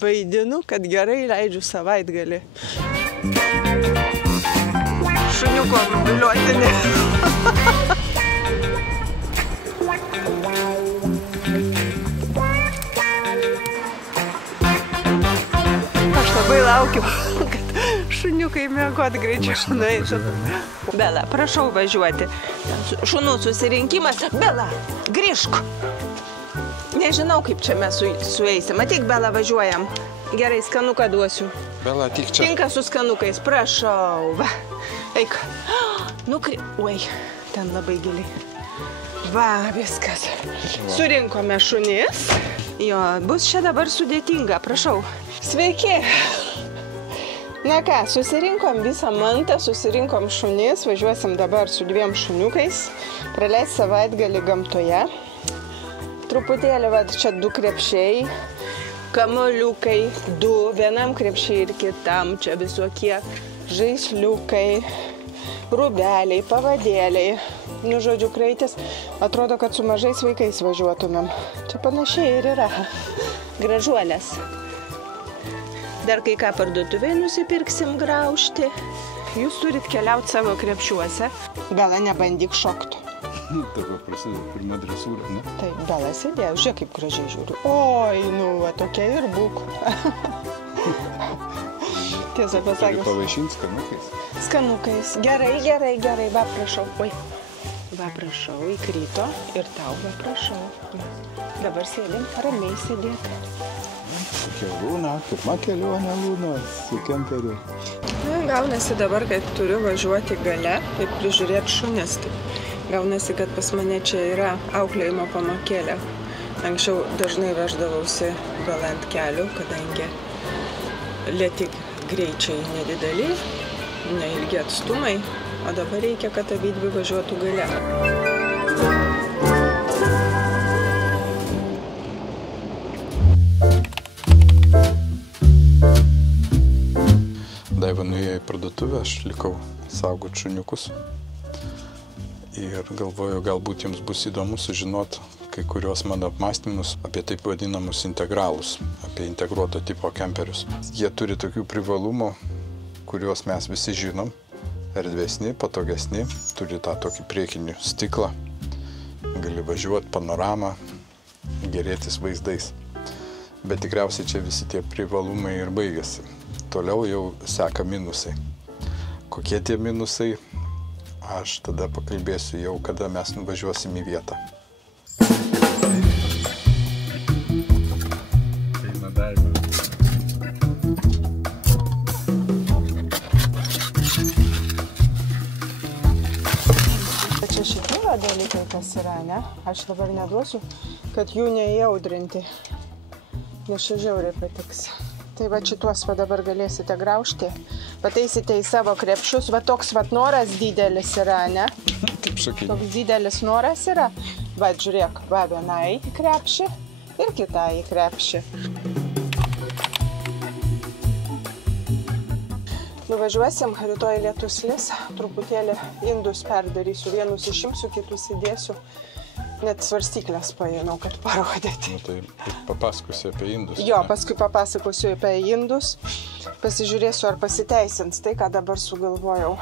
vaidinu, kad gerai leidžiu savaitgalį. Šuniuko viliotinė. Aš labai laukiu, kad šuniukai mėgot greičiau nueitų. Bela, prašau važiuoti. Šunų susirinkimas. Bela, grįžk. Nežinau, kaip čia mes sueisim. Ateik, Bela, važiuojam. Gerai, skanuką duosiu. Bela, ateik čia. Tinka su skanukais, prašau. Va, eik. Oi, ten labai giliai. Va, viskas. Surinkome šunis. Jo, bus čia dabar sudėtinga, prašau. Sveiki. Na ką, susirinkom visą mantą, susirinkom šunis, važiuosim dabar su 2 šuniukais, praleis savaitgalį gamtoje. Truputėlį, va, čia 2 krepšiai, kamuoliukai, 2, vienam krepšiai ir kitam, čia visokie žaisliukai, rūbeliai, pavadėliai. Nu, žodžiu, kraitis, atrodo, kad su mažais vaikais važiuotumėm. Čia panašiai ir yra. Gražuolės. Dar kai ką parduotuvėje nusipirksim graužti. Jūs turit keliauti savo krepšiuose. Bela, nebandyk šokti. Dabar prasideda pirma dresūra, ne? Taip, Bela sėdėjo, žiūrėk, kaip gražiai žiūriu. Oi, nu, va, tokia ir būk. Tiesą pasakius. Pavaišint skanukais? Skanukais. Gerai, va, prašau. Oi, va, prašau, įkrito ir tau, va, prašau. Dabar sėdim, ramiai sėdėk. Tokia Lūna, pirma kelionė Lūna su kemperiu. Gaunasi dabar, kad turiu važiuoti gale ir prižiūrėti šunis. Gaunasi, kad pas mane čia yra auklėjimo pamokėlė. Anksčiau dažnai veždavausi Belą ant kelių, kadangi lėti greičiai nedideli, neilgi atstumai, o dabar reikia, kad abidvi važiuotų gale. Daiva nuėjo į parduotuvę, aš likau saugot šuniukus. Ir galvoju, galbūt jums bus įdomu sužinoti kai kurios mano apmąstymus apie taip vadinamus integralus, apie integruoto tipo kemperius. Jie turi tokių privalumų, kuriuos mes visi žinom. Erdvesni, patogesni, turi tą tokį priekinį stiklą. Gali važiuoti panoramą, gerėtis vaizdais. Bet tikriausiai čia visi tie privalumai ir baigėsi. Toliau jau seka minusai. Kokie tie minusai? Aš tada pakalbėsiu jau, kada mes nuvažiuosim į vietą. Eina Daiva. Čia šitie dalykai kas yra, ne? Aš dabar neduosiu, kad jų neįaudrinti, nes čia žiauriai patiks. Tai va šituos va dabar galėsite graužti, pateisite į savo krepšius. Va toks va noras didelis yra, ne? Kaip sakai? Toks didelis noras yra. Va, žiūrėk, va vienai į krepšį ir kitai į krepšį. Nuvažiuosim, rytoj lietus lis, truputėlį indus perdarysiu. Vienus išimsiu, kitus įdėsiu. Net svarstyklės paėmiau, kad parodyti. Nu, tai papasakosiu apie indus. Jo, paskui papasakosiu apie indus. Pasižiūrėsiu, ar pasiteisins tai, ką dabar sugalvojau.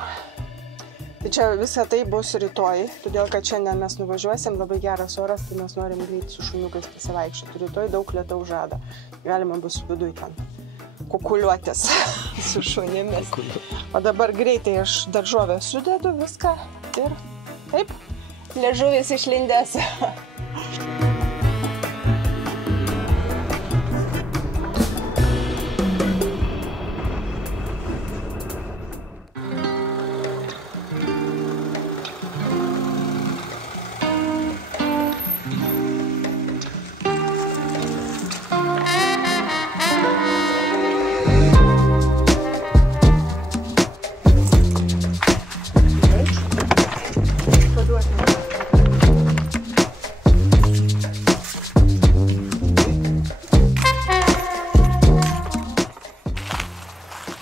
Tai čia visą tai bus rytoj, todėl kad šiandien mes nuvažiuosim, labai geras oras, tai mes norim greit su šuniukais pasivaikščioti. Rytoj daug lietaus žada. Galima bus viduj ten kukuliuotis su šunimis. O dabar greitai aš daržovę sudedu viską ir taip. Liežuvis išlindęs.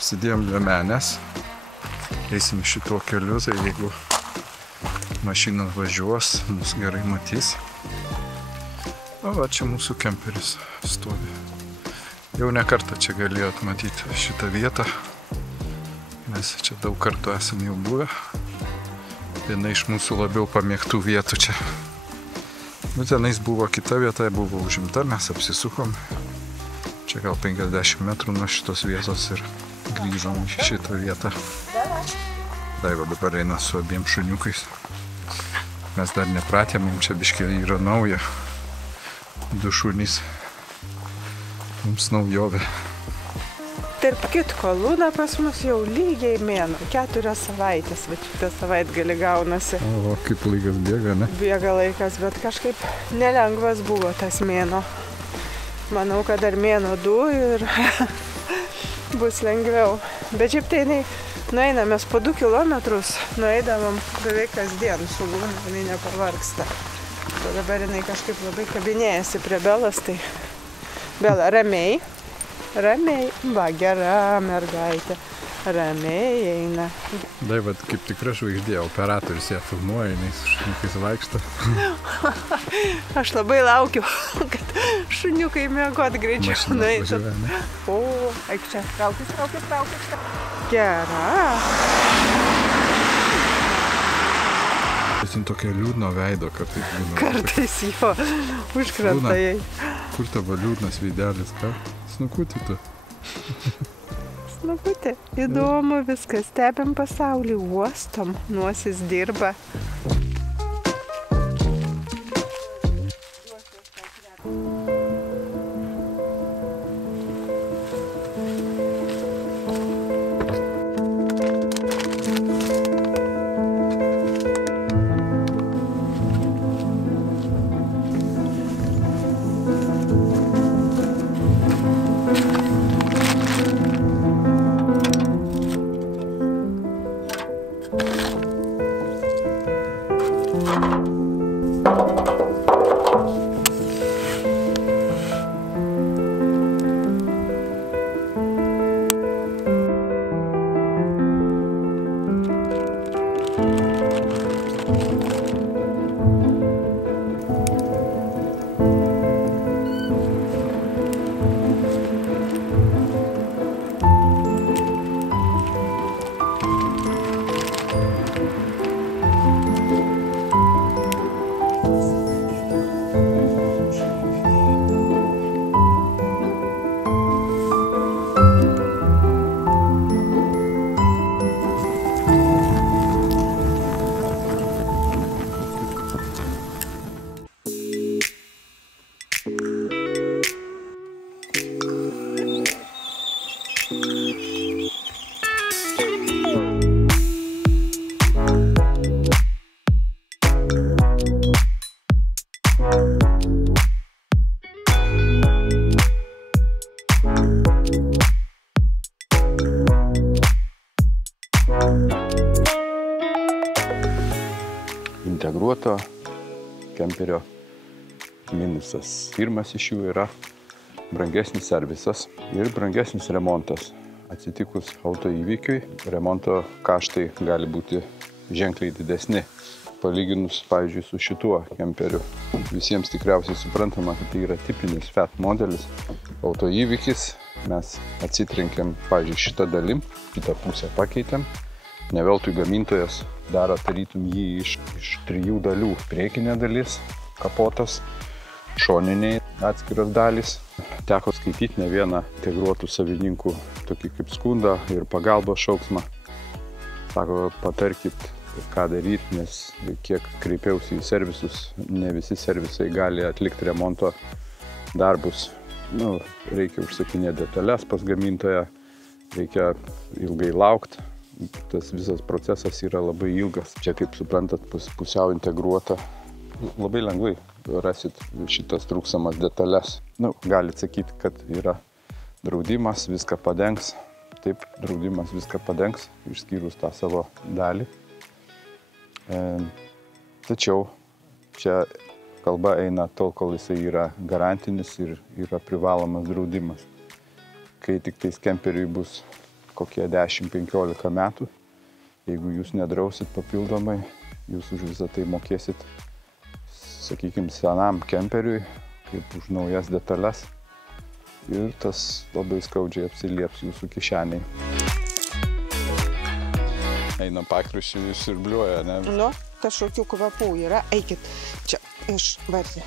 Sidėjom liemenės, eisim šituo keliu, tai jeigu mašina važiuos, mus gerai matys. O va, čia mūsų kemperis stovi. Jau ne kartą čia galėjot matyti šitą vietą. Mes čia daug kartų esame jau buvę. Viena iš mūsų labiau pamėgtų vietų čia. Nu, tenais buvo kita vieta, buvo užimta, mes apsisukom. Čia gal 50 metrų nuo šitos vietos ir grįžom į šitą vietą. Daiva dabar eina su abiem šuniukais. Mes dar nepratę, mums čia biškė yra nauja. Du šunys. Mums naujovė. Tarp kitko, Luna pas mus jau lygiai mėno, 4 savaitės, bet šitą savaitgalį gaunasi. O, kaip laikas bėga, ne? Bėga laikas, bet kažkaip nelengvas buvo tas mėno. Manau, kad dar mėno 2 ir bus lengviau. Bet šiaip tai nueinam mes po 2 kilometrus, nueidavom beveik kasdien su Luna, jinai nepavargsta. O dabar jinai kažkaip labai kabinėjasi prie Belos, tai Bela, ramiai, va, gera mergaitė, ramiai eina. Daiva, kaip tikra žvaigždė, operatorius ją filmuoja, jinai su šuniukais vaikšto. Aš labai laukiu, kad šuniukai mėgot greičiau nueitų. O, eik čia, traukis. Gera. Jis tokia liūdno veido kartais būna. Kartais jo, užkrenta jai. Kur tavo liūdnas veidelis, ką? Snukutį tu. Snukutį. Įdomu viskas. Stebim pasaulį, uostom, nosis dirba. Integruoto kemperio minusas. Pirmas iš jų yra brangesnis servisas ir brangesnis remontas. Atsitikus autoįvykiui, remonto kaštai gali būti ženkliai didesni. Palyginus, pavyzdžiui, su šituo kemperiu. Visiems tikriausiai suprantama, kad tai yra tipinis Fiat modelis. Autoįvykis, mes atsitrenkėm, pavyzdžiui, šitą dalim, kitą pusę pakeitėm. Ne veltui gamintojas daro tarytum jį iš 3 dalių. Priekinė dalis, kapotas, šoniniai atskiros dalys. Teko skaityti ne vieną integruotų savininkų tokį kaip skundą ir pagalbos šauksmą. Sako, patarkit, ką daryti, nes kiek kreipiausi į servisus, ne visi servisai gali atlikti remonto darbus. Reikia užsakinėti detalės pas gamintoją, reikia ilgai laukti. Tas visas procesas yra labai ilgas. Čia, kaip suprantat, pusiau integruota. Labai lengvai rasit šitas trūkstamas detalės. Galit sakyti, kad yra draudimas, viską padengs. Taip, draudimas viską padengs, išskyrus tą savo dalį. Tačiau čia kalba eina tol, kol jisai yra garantinis ir yra privalomas draudimas. Kai tik tais kemperiui bus kokie 10-15 metų, jeigu jūs nedrausit papildomai, jūs už visą tai mokėsit, sakykime, senam kemperiui, kaip už naujas detalės. ir tas labai skaudžiai apsilieps jūsų kišeniai. Einam pakriušį išsirbliuoja, ne? Nu, kažkokių kvapų yra. Eikit, čia išvardi.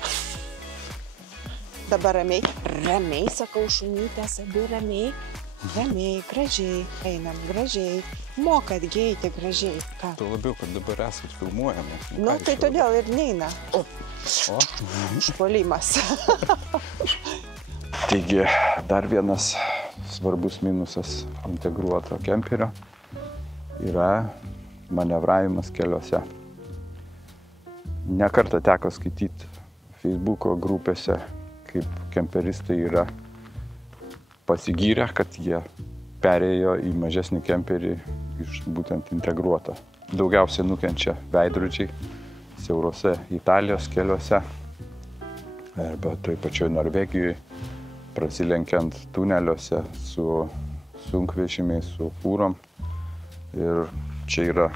Dabar ramiai. Ramiai, sakau, šunytės, abi ramiai. Ramiai, gražiai. Einam gražiai. Mokat eiti gražiai. Ką? Tuo labiau, kad dabar esat filmuojami. Nu, tai todėl ir neina. O, užpuolimas. Taigi, dar vienas svarbus minusas integruoto kemperio yra manevravimas keliuose. Ne kartą teko skaityti Facebooko grupėse, kaip kemperistai yra pasigyrę, kad jie perėjo į mažesnį kemperį iš būtent integruotą. Daugiausiai nukenčia veidrodžiai siaurose Italijos keliuose arba toj pačioj Norvegijoje, prasilenkiant tuneliuose su sunkvežimiais, su fūrom. Ir čia yra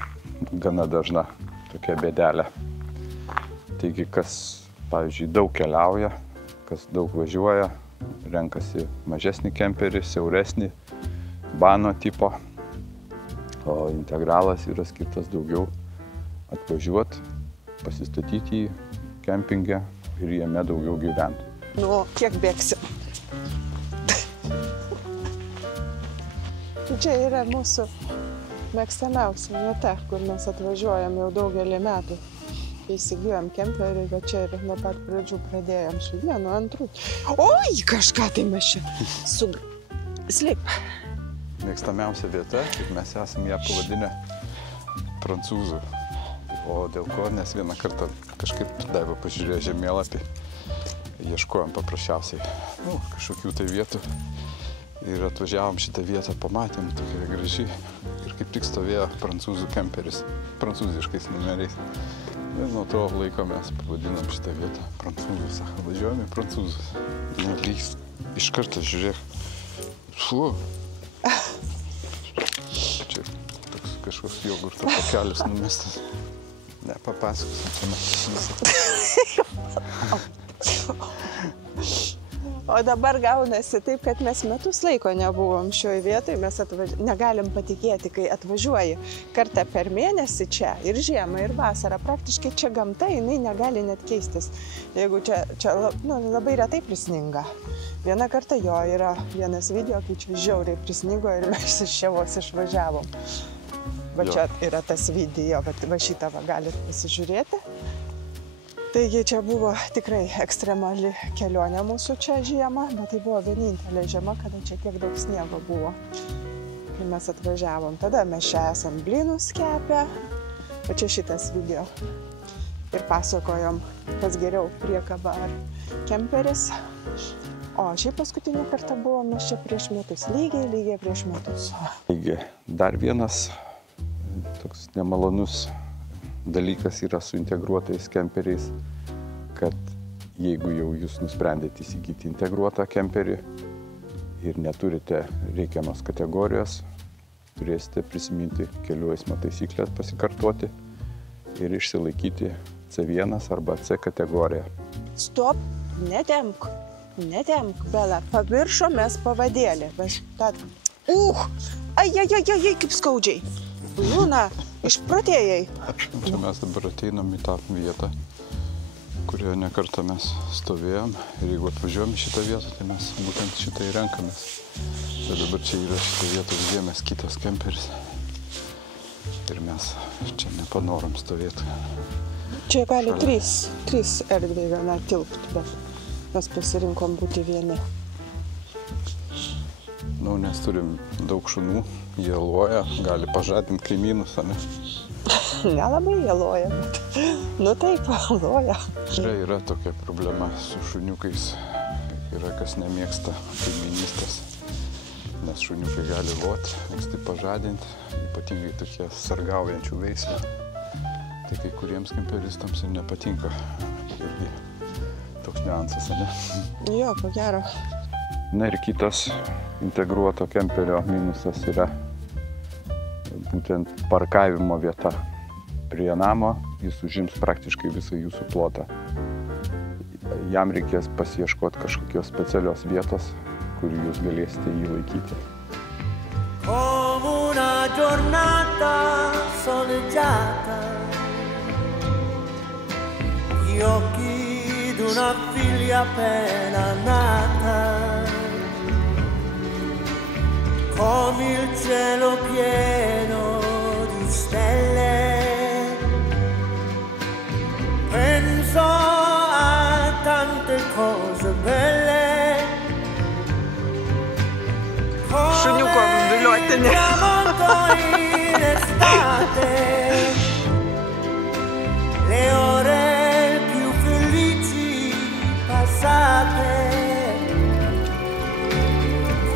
gana dažna tokia bėdelė. Taigi, kas, pavyzdžiui, daug keliauja, kas daug važiuoja, renkasi mažesnį kemperį, siauresnį, vano tipo, o integralas yra skirtas daugiau atvažiuoti, pasistatyti į kempingą ir jame daugiau gyventi. Nu, kiek bėgsi? Čia yra mūsų mėgstamiausia vieta, kur mes atvažiuojam jau daugelį metų. Įsigijom kemperį, bet čia ir nuo pat pradžių pradėjom su vienu, antru. Oi, kažką tai mes čia slip. Mėgstamiausia vieta, kaip mes esam ją pavadinę prancūzų. O dėl ko, nes vieną kartą kažkaip Daiva pažiūrėjo žemėlapį, ieškojom paprasčiausiai kažkokių tai vietų. Ir atvažiavom šitą vietą, pamatėm, tokia graži. Ir kaip tik stovėjo prancūzų kemperis, prancūziškais numeriais. Ir nuo to laiko mes pavadinom šitą vietą prancūzus. Važiuojame prancūzus. Nelys. Iš karto žiūrėk. Fu. Čia toks kažkoks jogurto pakelis numestas. Ne, papasakosim, čia mes. O dabar gaunasi taip, kad mes metus laiko nebuvom šioje vietoje, mes negalim patikėti, kai atvažiuoji kartą per mėnesį čia ir žiemą, ir vasarą. Praktiškai čia gamta, jinai negali net keistis. Jeigu čia labai retai prisninga. Vieną kartą jo yra vienas video, kai čia žiauriai prisnigo ir mes iš Ševos išvažiavom. Va čia yra tas video, va šitą galit pasižiūrėti. Taigi čia buvo tikrai ekstremali kelionė mūsų čia žiemą, bet tai buvo vienintelė žiema, kada čia tiek daug sniego buvo, kai mes atvažiavom. Tada mes čia esam blynus kepę, o čia šitas video. Ir pasakojom, kas geriau, priekaba ar kemperis. O šiaip paskutinį kartą buvom mes čia prieš metus, lygiai prieš metus. Taigi, dar vienas toks nemalonus dalykas yra su integruotais kemperiais, kad jeigu jau jūs nusprendėte įsigyti integruotą kemperį ir neturite reikiamos kategorijos, turėsite prisiminti kelių eismo taisyklės, pasikartoti ir išsilaikyti C1 arba C kategoriją. Stop, netempk, Bela, paviršom mes pavadėlį. Ai, kaip skaudžiai. Luna, išprotėjai. Čia mes dabar ateinam į tą vietą, kurioje nekartą mes stovėjom. Ir jeigu atvažiuojam į šitą vietą, tai mes būtent šitą ir renkamės. Bet dabar čia yra šitą vietą užėmęs kitas kemperis. Ir mes čia nepanorom stovėti. Čia gali trys erdvė viena tilpti, bet mes pasirinkom būti vieni. Nes turim daug šunų, jie loja, gali pažadinti kaimynus, ne? Nelabai jie loja, bet taip, loja. Čia yra tokia problema su šuniukais, yra kas nemėgsta kaimynystės, nes šuniukai gali loti, anksti pažadinti, ypatingai tokie sargaujančių veislių. Tai kai kuriems kemperistams ir nepatinka, irgi toks niuansas, ne? Jo, ko gero. Na ir kitas integruoto kemperio minusas yra būtent parkavimo vieta. Prie namo jis užims praktiškai visą jūsų plotą. Jam reikės pasiieškoti kažkokios specialios vietos, kur jūs galėsite jį laikyti. Come una giornata soleggiata, gli occhi d'una figlia appena nata, come il cielo pieno di stelle, penso a tante cose belle. Šuniuko viliuotinė. Le ore più felici passate,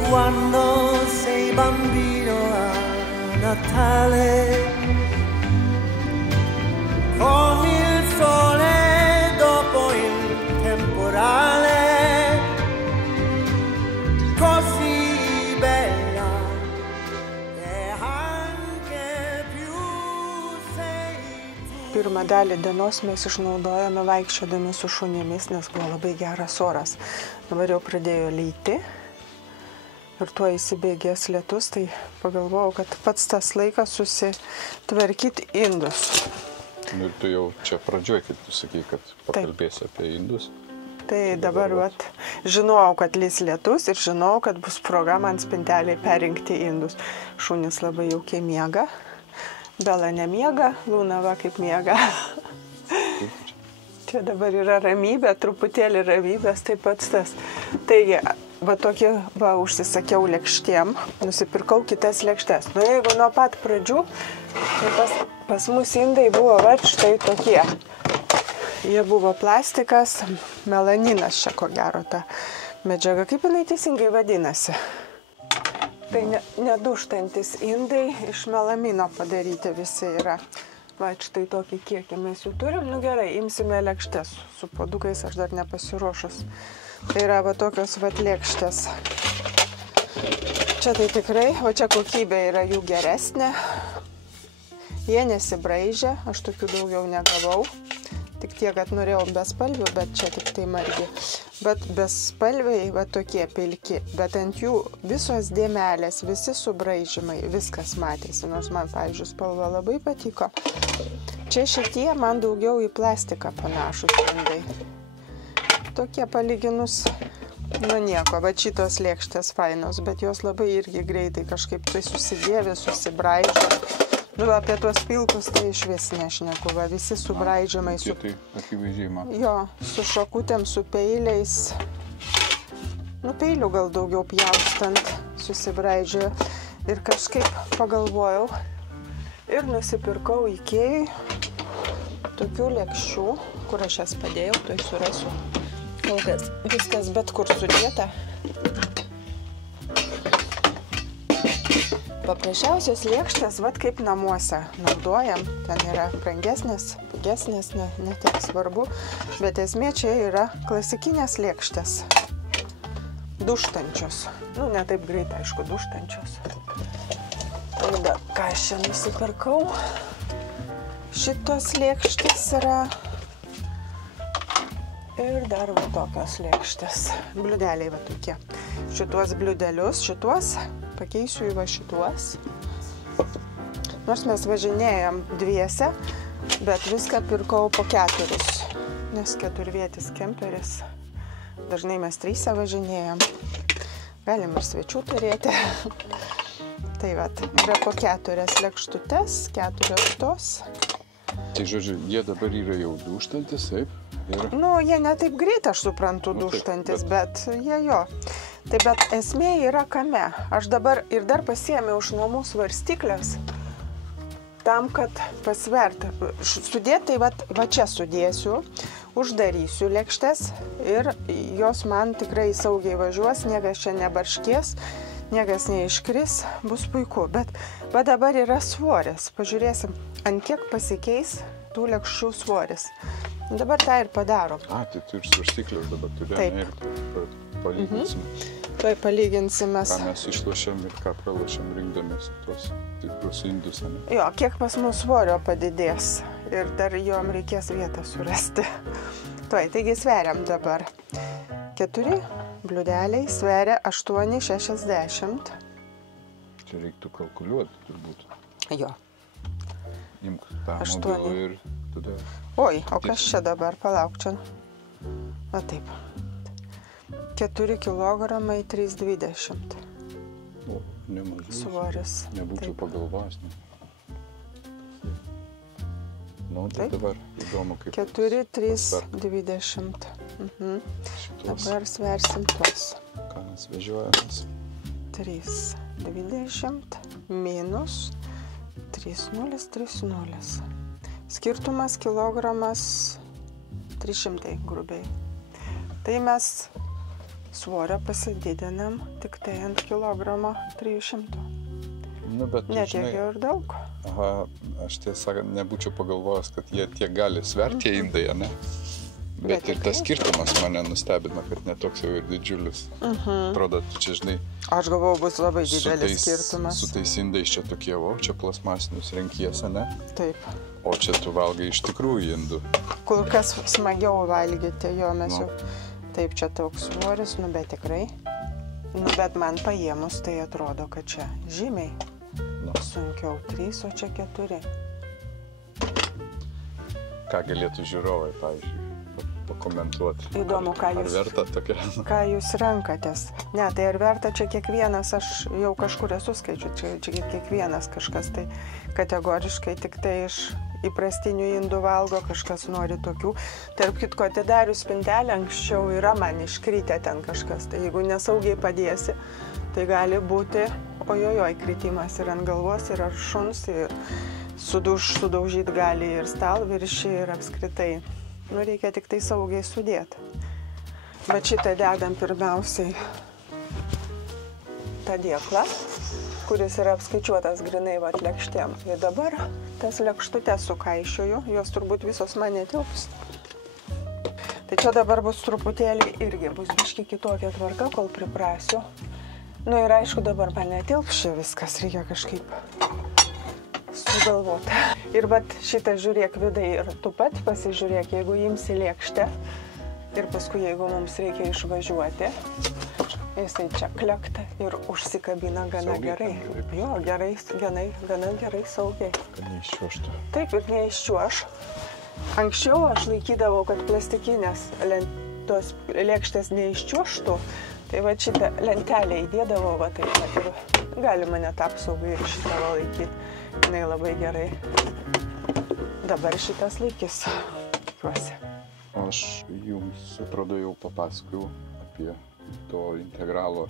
quando sei bambino a Natale, con il sole dopo il temporale, così bella e anche più sei tu. Pirmą dalį dienos mes išnaudojame vaikščiodami su šunimis, nes buvo labai geras oras. Dabar jau pradėjo lyti ir tuo įsibėgės lietus, tai pagalvojau, kad pats tas laikas susitvarkyti indus. Ir tu jau čia pradžioj, kaip tu sakai, kad pakalbėsi apie indus. Tai dabar žinojau, kad lys lietus ir žinojau, kad bus proga man spintelėje perinkti indus. Šunys labai jaukiai miega, Bela nemiega, Luna va kaip miega. Čia dabar yra ramybė, truputėlį ramybės, taip pats tas. Taigi, va tokie, užsisakiau lėkštėm, nusipirkau kitas lėkštes. Nu, jeigu nuo pat pradžių, tai pas mus indai buvo štai tokie. Jie buvo plastikas, melaninas čia ko gero ta medžiaga. Kaip jinai teisingai vadinasi? Tai neduštantis indai iš melamino padaryti visi yra. Va, štai tokį kiekį mes jų turim. Nu gerai, imsime lėkštes. Su puodukais aš dar nepasiruošus. Tai yra va tokios va lėkštės. Čia tai tikrai, o čia kokybė yra jų geresnė. Jie nesibraižė, aš tokių daugiau negavau. Tik tiek, kad norėjau bespalvių, bet čia tik tai margi. Bet bespalviai va tokie pilki, bet ant jų visos dėmelės, visi subraižymai, viskas matėsi, nors man, pavyzdžiui, spalva labai patiko. Čia šitie man daugiau į plastiką panašus indai. Tokie palyginus, nu nieko, va šitos lėkštės fainos, bet jos labai irgi greitai kažkaip tai susidėvi, susibraižo. Nu, apie tuos pilkus tai iš vis nešneku, va, visi subraižymai. Tai akivaizdžiai man. Jo, su šakutėm, su peiliais. Nu, peilių gal daugiau pjaustant susibraidžiojo. Ir kažkaip pagalvojau ir nusipirkau Ikėjui tokių lėkščių, kur aš jas padėjau, tai surasiu. Kol kas viskas bet kur sudėta. Paprasčiausios lėkštės, vat kaip namuose naudojam, ten yra brangesnės, pigesnės, ne tiek svarbu, bet esmė čia yra klasikinės lėkštės, duštančios, nu ne taip greit, aišku, duštančios. Tada, ką aš čia nusipirkau, šitos lėkštės yra ir dar va tokios lėkštės, bliūdeliai va tokie. Šituos bliūdelius, pakeisiu į va šituos. Nors mes važinėjom dviese, bet viską pirkau po 4, nes 4vietis kemperis. Dažnai mes 3 važinėjom. Galim ir svečių turėti. Tai va, yra po 4 lėkštutes, 4 tos. Tai žodžiu, jie dabar yra jau duštantis, taip? Nu, jie ne taip greit, aš suprantu, duštantis, bet jie jo. Tai bet esmė yra kame. Aš dabar ir dar pasiėmiau iš namų svarstyklės, tam, kad pasverti. Sudėti, tai va čia sudėsiu, uždarysiu lėkštes ir jos man tikrai saugiai važiuos, niekas čia nebarškės, niekas neiškris, bus puiku. Bet va dabar yra svoris. Pažiūrėsim, ant kiek pasikeis tų lėkščių svoris. Dabar tą ir padarom. Tai tu ir svarstyklės dabar turėjome ir palyginsim. Tuoj palyginsime. Ką mes išlošiam ir ką pralošiam rinkdamės tuos tikrus indus. Jo, kiek pas mus svorio padidės ir dar jom reikės vietą surasti. Tuoj, taigi sveriam dabar. 4 bliūdeliai sveria 8,60. Čia reiktų kalkuliuoti, turbūt. Jo. Imk tą 8. mobilų ir tada... Oi, o kas čia dabar? Palauk čia. Va taip. 4 kilogramai 3,20. O, nemažai. Svoris. Nebūčiau Taip. pagalvojęs. Nu, tai Taip. dabar įdomu, kaip... 4, 3,20. Šitos, Dabar sversim tuos. ką mes vežiojamės. 3,20 minus 3,030. Skirtumas kilogramas 300 grubiai. Tai mes svorio pasididinam tik tai ant kilogramo 300. Nu, bet, Ne tiek žinai, jau ir daug. aha, aš tiesą sakant, nebūčiau pagalvojęs, kad jie tiek gali sverti tie indai, ne? Bet ir tas skirtumas mane nustebino, kad netoks jau ir didžiulis. Atrodo, tu čia, žinai, Aš galvojau, bus labai su didelis skirtumas. tais indais čia tokie, o čia plasmasinius renkiesi, ne? Taip. O čia tu valgai iš tikrųjų indų. Kur kas smagiau valgyti, jo mes Nu. jau. Taip, čia toks svoris, nu bet tikrai. Nu bet man paėmus, tai atrodo, kad čia žymiai Nu, sunkiau. 3, o čia 4. ką galėtų žiūrovai, pavyzdžiui, pakomentuoti. Įdomu, ką Ar jūs- verta tokia? Ką jūs renkatės? Ne, tai ar verta čia kiekvienas, aš jau kažkur esu skaičiu, čia kiekvienas kažkas tai kategoriškai tik tai iš įprastinių indų valgo, kažkas nori tokių. Tarp kitko, atidarius spintelę anksčiau yra man iškritę ten kažkas, tai jeigu nesaugiai padėsi, tai gali būti ojojoj kritimas ir ant galvos, ir ar šuns, ir sudaužyti gali ir stalviršį, ir apskritai. Nu, reikia tik tai saugiai sudėti. Bet šitą dedam pirmiausiai tą dėklą, kuris yra apskaičiuotas grinai vat lėkštėm. Ir dabar tas lėkštutės sukaišioju, jos turbūt visos man netilps. Tai čia dabar bus truputėlį irgi bus biški kitokia tvarka, kol priprasiu. Nu ir aišku, dabar man netilps čia viskas, reikia kažkaip sugalvoti. Ir vat šitą žiūrėk vidai ir tu pat pasižiūrėk, jeigu imsi lėkštę ir paskui jeigu mums reikia išvažiuoti, jisai čia klekta ir užsikabina gana Saugiai gerai. ten gerai. Jo, gerai, gana gerai, saugiai. Kad neiščiuoštų. Taip ir neiščiuoš. Anksčiau aš laikydavau, kad plastikinės tos lėkštės neiščiuoštų, tai va šitą lentelę įdėdavau, va taip pat ir galima net apsaugai ir šitą va laikyti. Jinai labai gerai. Dabar šitas laikys. Tikiuosi. Aš jums, atrodo, jau papasakojau apie to integralo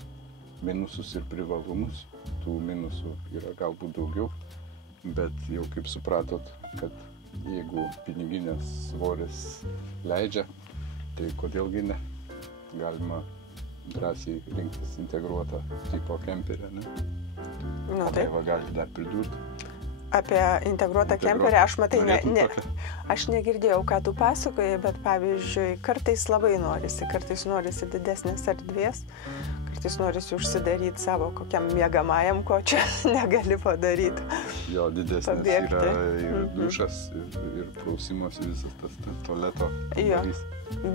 minusus ir privalumus. Tų minusų yra galbūt daugiau, bet jau kaip supratot, kad jeigu piniginės svoris leidžia, tai kodėlgi ne? Galima drąsiai rinktis integruotą tipo kemperį, ne? Nu, taip. Va, gali dar pridurti. Apie integruotą kemperį aš matai, aš negirdėjau, ką tu pasakojai, bet pavyzdžiui, kartais labai norisi didesnės erdvės, kartais norisi užsidaryti savo kokiam miegamajam, ko čia negali padaryti. Jo, didesnis Pabėgti. yra ir dušas, ir prausimas, visas tas tualeto Jo. kambarys.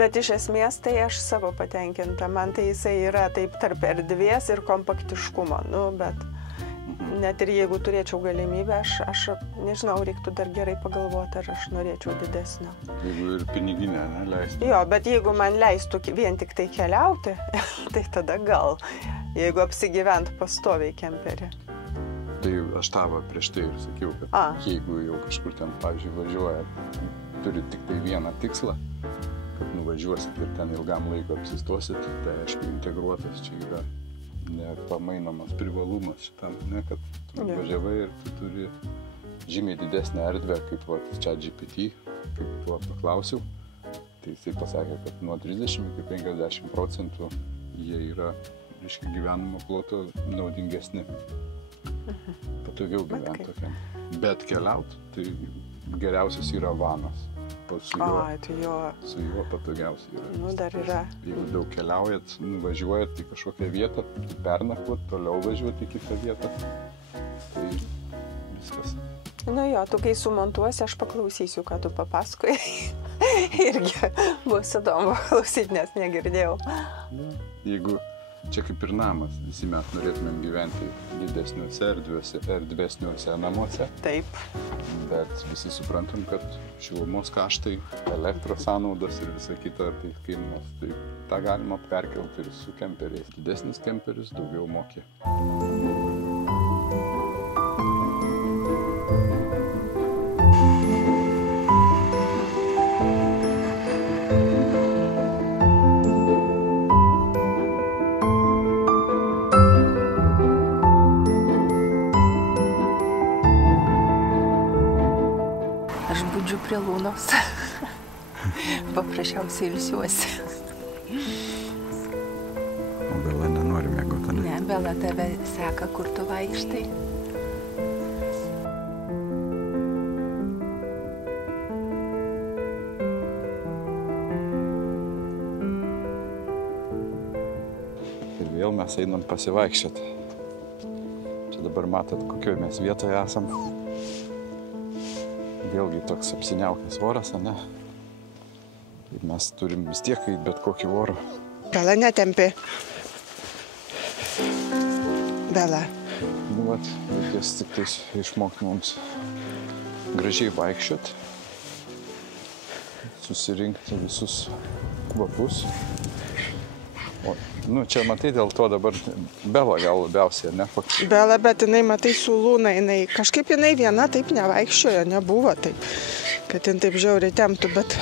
Bet iš esmės tai aš savo patenkinta. Man tai jisai yra taip tarp erdvės ir kompaktiškumo. Nu, bet net ir jeigu turėčiau galimybę, aš nežinau, reiktų dar gerai pagalvoti, ar aš norėčiau didesnio. Jeigu ir piniginę leistų. Jo, bet jeigu man leistų vien tik tai keliauti, tai tada gal, jeigu apsigyvent pastoviai kemperį. Tai aš tavo prieš tai ir sakiau, kad jeigu jau kažkur ten, pavyzdžiui, važiuoja, turi tik tai vieną tikslą, kad nuvažiuosit ir ten ilgam laiko apsistosit, tai aišku, integruotas čia yra nepamainomas privalumas šitam, ne, kad tu važiavai ir tu turi žymiai didesnę erdvę, kaip ChatGPT, kaip tuo paklausiau. Tai jisai pasakė, kad nuo 30 iki 50% jie yra, reiškia, gyvenimo ploto naudingesni. Patogiau gyventi tokiam. Bet keliaut, tai geriausias yra vanas. Su juo patogiausiai yra. Nu, dar yra. Jeigu daug keliaujat, važiuojat į kažkokią vietą, pernakvot, toliau važiuoti į kitą vietą, tai viskas. Nu jo, tu kai sumontuosi, aš paklausysiu, ką tu papasakojai. Irgi bus įdomu klausyti, nes negirdėjau. Jeigu čia kaip ir namas, visi mes norėtumėm gyventi didesniuose, erdvesniuose namuose. Taip. Bet visi suprantam, kad šilumos kaštai, elektros sąnaudos ir visa kita tai kainuos. Tai tą galima perkelti ir su kemperiais. Didesnis kemperis daugiau mokė. Aš budžiu prie Lūnos. Paprasčiausiai ilsiuosi. O Bela nenori mėgoti, ne? Ne, Bela tave seka, kur tu vaikštai. Ir vėl mes einam pasivaikščioti. Čia dabar matot, kokioje mes vietoje esam. Vėlgi toks apsiniaukęs oras, ne? Ir mes turim vis tiek į bet kokį orą. Bela netempi. Bela. Nu, vat, reikės tik tais išmokti mums gražiai vaikščioti, susirinkti visus kvapus. O, nu, čia matai, dėl to dabar Bela gal labiausiai, ne? Bela, bet jinai, matai, su Lūna, kažkaip jinai viena taip nevaikščiojo, nebuvo taip, kad jin taip žiauriai temptų, bet...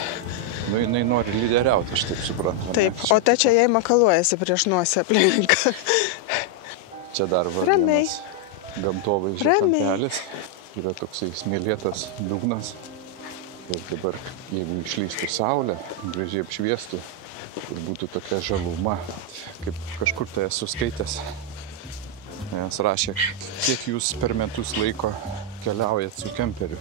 Nu, jinai nori lyderiauti, aš taip suprantu. Taip, o ta čia jai makaluojasi prieš nosį aplink. Čia dar vadinamas gamtovaizdžio kampelis. Yra toksai smėlėtas dugnas. Ir dabar, jeigu išlystų saulė, gražiai apšviestų, ir būtų tokia žaluma, kaip kažkur tai esu skaitęs. Jis rašė, kiek jūs per metus laiko keliaujat su kemperiu.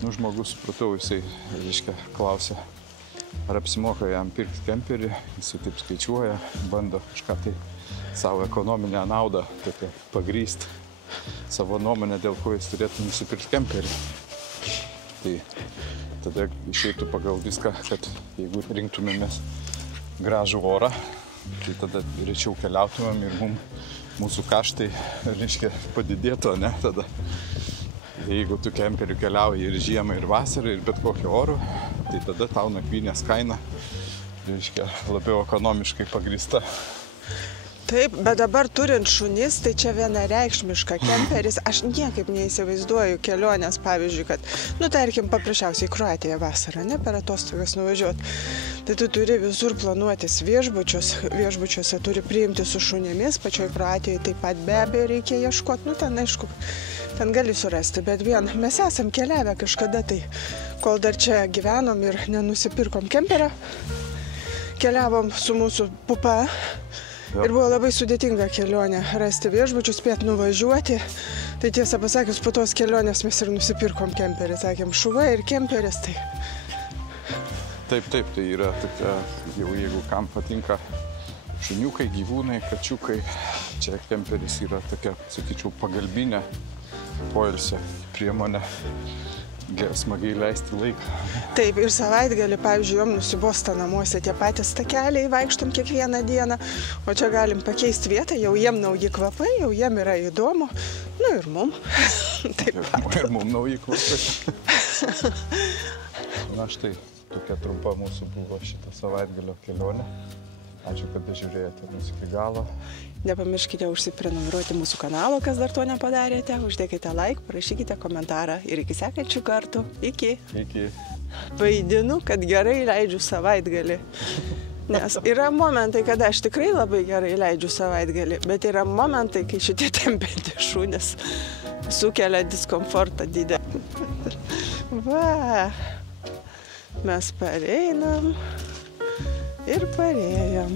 Nu, žmogus, supratau, jisai, reiškia, klausė, ar apsimoka jam pirkti kemperį. Jisai taip skaičiuoja, bando kažką tai savo ekonominę naudą tokią pagrįsti, savo nuomonę, dėl ko jis turėtų nusipirkti kemperį. Tai tada išeitų pagal viską, kad jeigu rinktumėmės gražų orą, tai tada rečiau keliautumėm ir mūsų kaštai, reiškia, padidėtų, ne? Tada, jeigu tu kemperiu keliauji ir žiemą, ir vasarą, ir bet kokio oro, tai tada tau nakvynės kaina, reiškia, labiau ekonomiškai pagrįsta. Taip, bet dabar turint šunis, tai čia vienareikšmiška kemperis. Aš niekaip neįsivaizduoju kelionės, pavyzdžiui, kad, nu, tarkim, paprasčiausiai į Kroatiją vasarą, ne, per atostogas nuvažiuoti. Tai tu turi visur planuotis viešbučius, viešbučiuose turi priimti su šunimis, pačioj Kroatijoje taip pat be abejo reikia ieškoti, nu, ten, aišku, ten gali surasti, bet vien mes esam keliavę kažkada, tai kol dar čia gyvenom ir nenusipirkom kemperio, keliavom su mūsų pupa. Ir buvo labai sudėtinga kelionė, rasti viešbučius, spėt nuvažiuoti. Tai tiesą pasakius, po tos kelionės mes ir nusipirkom kemperį. Sakėm, šuva ir kemperis, tai... Taip, tai yra tokia, jau jeigu kam patinka šuniukai, gyvūnai, kačiukai, čia kemperis yra tokia, sakyčiau, pagalbinė poilsio priemonė. Smagiai leisti laiką. Taip, ir savaitgalį, pavyzdžiui, jom nusibosta namuose tie patys takeliai, vaikštom kiekvieną dieną, o čia galim pakeisti vietą, jau jiem nauji kvapai, jau jiem yra įdomu, nu ir mum. Taip pat. Ir mum nauji kvapai. Na štai, tokia trumpa mūsų buvo šitą savaitgalio kelionė. Ačiū, kad žiūrėjote mūsų iki galo. Nepamirškite užsiprenumeruoti mūsų kanalo, kas dar to nepadarėte. Uždėkite like, parašykite komentarą ir iki sekančių kartų. Iki. Iki. Vaidinu, kad gerai leidžiu savaitgalį. Nes yra momentai, kada aš tikrai labai gerai leidžiu savaitgalį, bet yra momentai, kai šitie tempianti šunys sukelia diskomfortą didelį. Va, mes pareinam ir parėjom.